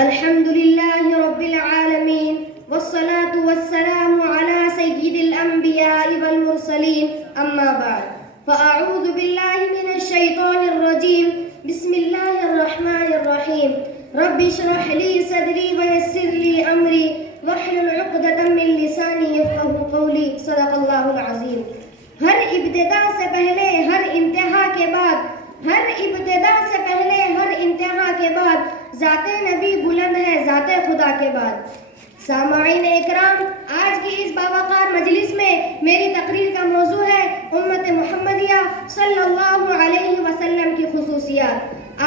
الحمد لله رب العالمين والصلاة والسلام على سيد الأنبياء والمرسلين أما بعد فأعوذ بالله من الشيطان الرجيم بسم الله الرحمن الرحيم رب اشرح لي صدري ويسر لي أمري واحلل عقدة من لساني يفقهوا قولي صدق الله العظيم. ہر ابتدا سے پہلے ہر انتہا کے بعد ذات نبی بلند ہے ذات خدا کے بعد. سامعین اکرام، آج کی اس باوقار مجلس میں میری تقریر کا موضوع ہے امت محمدیہ صلی اللہ علیہ وسلم کی خصوصیات.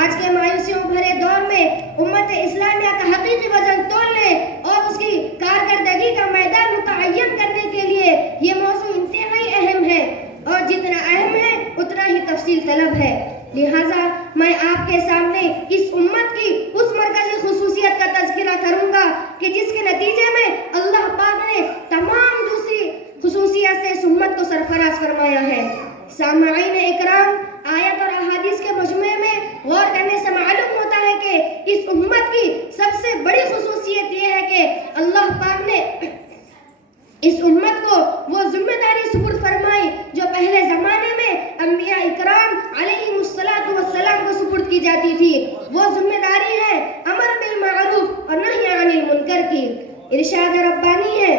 آج کے مایوسیوں بھرے دور میں امت اسلامیہ کا حقیقی وزن تولنے اور اس کی کارکردگی کا میدان متعین کرنے کے لیے یہ موضوع انتہائی اہم ہے، اور جتنا اہم ہے اتنا ہی تفصیل طلب ہے. لہٰذا میں آپ کے سامنے اس امت کی اس مرکزی خصوصیت کا تذکرہ کروں گا کہ جس کے نتیجے میں اللہ پاک نے تمام دوسری خصوصیات سے اس امت کو سرفراز فرمایا ہے. سامعین اکرام، آیت اور احادیث کے مجموعے میں غور کرنے سے معلوم ہوتا ہے کہ اس امت کی سب سے بڑی خصوصیت یہ ہے کہ اللہ پاک نے اس امت کو وہ ذمہ داری سپرد فرمائی جو پہلے زمانے میں انبیاء اکرام علیہم السلام کو سپرد کی جاتی تھی. وہ ذمہ داری ہے امر بالمعروف اور نہی عن المنکر کی. ارشاد ربانی ہے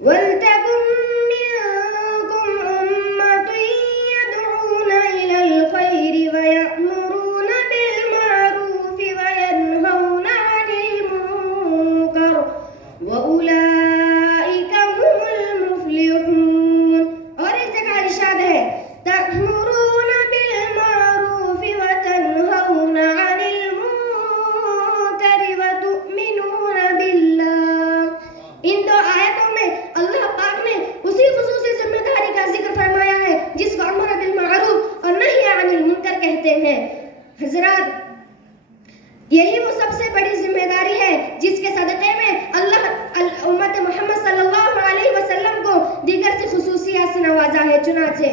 وَلْتَكُن مِّنكُمْ أُمَّةٌ يَدْعُونَ إِلَى الْخَيْرِ وَيَأْمُرُونَ بِالْمَعْرُوفِ وَيَنْهَوْنَ عَنِ الْمُنكَرِ وَأُولَٰئِكَ هُمُ الْمُفْلِحُونَ. اور ایک جگہ ارشاد ہے تَأْمُرُونَ بِالْمَعْرُوفِ وَتَنْهَوْنَ عَنِ الْمُنكَرِ وَتُؤْمِنُونَ بِاللَّهِ. ان دو آیتوں میں اللہ پاک نے اسی خصوصی ذمہ داری کا ذکر فرمایا ہے جس کو امر بالمعروف اور نہی عن المنکر کہتے ہیں. حضرات، یہی وہ سب سے بڑی ذمہ داری ہے جس کے صدقے میں اللہ امت محمد صلی اللہ علیہ وسلم کو دیگر سی خصوصیات سے نوازا ہے. چنانچہ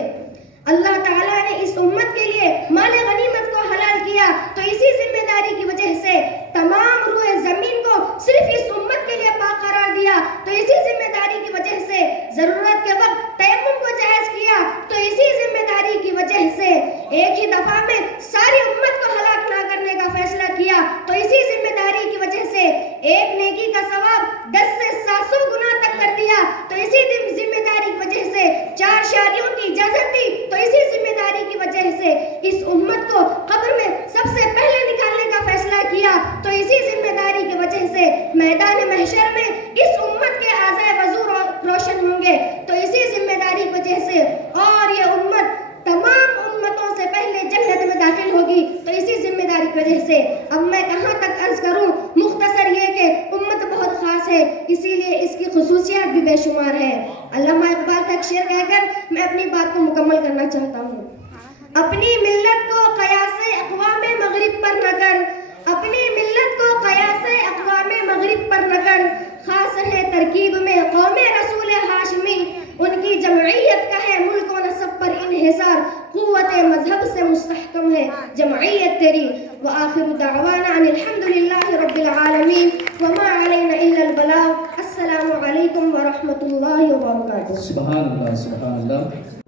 اللہ تعالیٰ نے اس امت کے لیے مال غنیمت کو حلال کیا تو اسی ذمہ داری کی وجہ سے تمام روئے زمین کو صرف اس امت کے لیے پاک قرار دیا تو اسی ذمہ داری کی وجہ سے ضرورت کے وقت تیمم کو جائز کیا تو اسی ذمہ داری کی وجہ سے ایک ہی دفعہ میں ساری امت کو ہلاک نہ کرنے کا فیصلہ کیا تو اسی ذمہ داری کی وجہ سے ایک نیکی کا ثواب 10 سے 700 گنا تک کر دیا تو اسی ذمہ داری کی وجہ سے 4 شادیوں کی اجازت دی تو اسی ذمہ داری کی وجہ سے اس امت کو قبر میں سب سے پہلے نکالنے کا فیصلہ کیا تو اسی ذمہ داری کی وجہ سے میدان محشر میں اس امت کے اعضاء وضو روشن ہوں گے تو اسی ذمہ داری کی وجہ سے، اور یہ امت تمام امتوں سے پہلے جنت میں داخل ہوگی تو اسی ذمہ داری کی وجہ سے. اب میں کہاں تک عرض کروں، مختصر یہ کہ امت بہت خاص ہے، اسی لیے اس کی خصوصیات بھی بے شمار ہے. علامہ اقبال کا ایک شعر کہہ کر میں اپنی بات کو مکمل کرنا چاہتا ہوں. اپنی ملت کو قیاس اقوام مغرب پر نہ کر، اپنی ملت کو قیاس اقوام مغرب پر نہ کر، خاص ہے ترکیب میں قوم رسول ہاشمی، ان کی جمعیت کا ہے ملک و نسب پر انحصار، قوت مذہب سے مستحکم ہے جمعیت تیری. وآخر دعوانا ان الحمدللہ رب العالمین وما علینا الا البلاغ. السلام علیکم ورحمۃ اللہ وبرکاتہ. سبحان اللہ، سبحان اللہ.